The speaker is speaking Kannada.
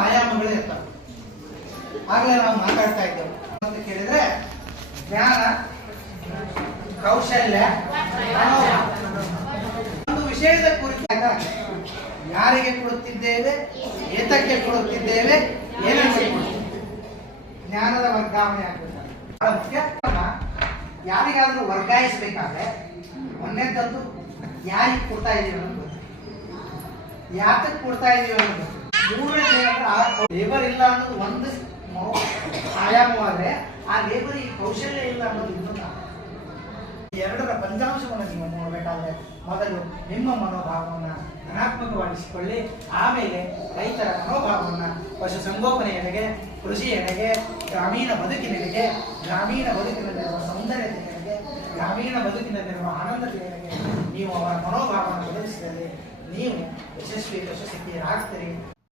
ಆಯಾಮಗಳು ಇರ್ತವೆ. ಆಗಲೇ ನಾವು ಮಾತಾಡ್ತಾ ಇದ್ದೇವೆ ಅಂತ ಕೇಳಿದ್ರೆ ಜ್ಞಾನ, ಕೌಶಲ್ಯ, ಒಂದು ವಿಷಯದ ಕುರಿತಾಗ ಯಾರಿಗೆ ಕೊಡುತ್ತಿದ್ದೇವೆ, ಏತಕ್ಕೆ ಕೊಡುತ್ತಿದ್ದೇವೆ, ಏನಕ್ಕೆ ಜ್ಞಾನದ ವರ್ಗಾವಣೆ ಆಗ್ಬೇಕಾದ್ರೆ ಬಹಳ ಮುಖ್ಯ. ಯಾರಿಗಾದ್ರೂ ವರ್ಗಾಯಿಸಬೇಕಾದ್ರೆ ಒಂದನೇದ್ದು ಯಾರಿಗೆ ಕೊಡ್ತಾ ಇದೀವಿ ಅನ್ನೋದು, ಯಾತಕ್ಕೆ ಕೊಡ್ತಾ ಇದೀವಿ ಅನ್ನೋದು. ಮೂರನೇ ಲೇಬರ್ ಇಲ್ಲ ಅನ್ನೋದು ಒಂದು ಆಯಾಮವಾದ್ರೆ ಆ ಲೇಬರ್ ಈ ಕೌಶಲ್ಯ ಇಲ್ಲ ಅನ್ನೋದು ಇನ್ನೊಂದು. ಎರಡರ ಫಲಿತಾಂಶವನ್ನು ನೀವು ನೋಡಬೇಕಾದ್ರೆ ಮೊದಲು ನಿಮ್ಮ ಮನೋಭಾವವನ್ನು ಧನಾತ್ಮಕವಾಗಿಸಿಕೊಳ್ಳಿ. ಆಮೇಲೆ ರೈತರ ಮನೋಭಾವವನ್ನು ಪಶು ಸಂಗೋಪನೆಯೆಡೆಗೆ, ಕೃಷಿಯೆಡೆಗೆ, ಗ್ರಾಮೀಣ ಬದುಕಿನೆಡೆಗೆ, ಗ್ರಾಮೀಣ ಬದುಕಿನಲ್ಲಿರುವ ಸೌಂದರ್ಯತೆಯೆಡೆಗೆ, ಗ್ರಾಮೀಣ ಬದುಕಿನಲ್ಲಿರುವ ಆನಂದತೆಯೆಡೆಗೆ ನೀವು ಅವರ ಮನೋಭಾವವನ್ನು ಬದಲಿಸಿದರೆ ನೀವು ಯಶಸ್ವಿಯರಾಗ್ತೀರಿ.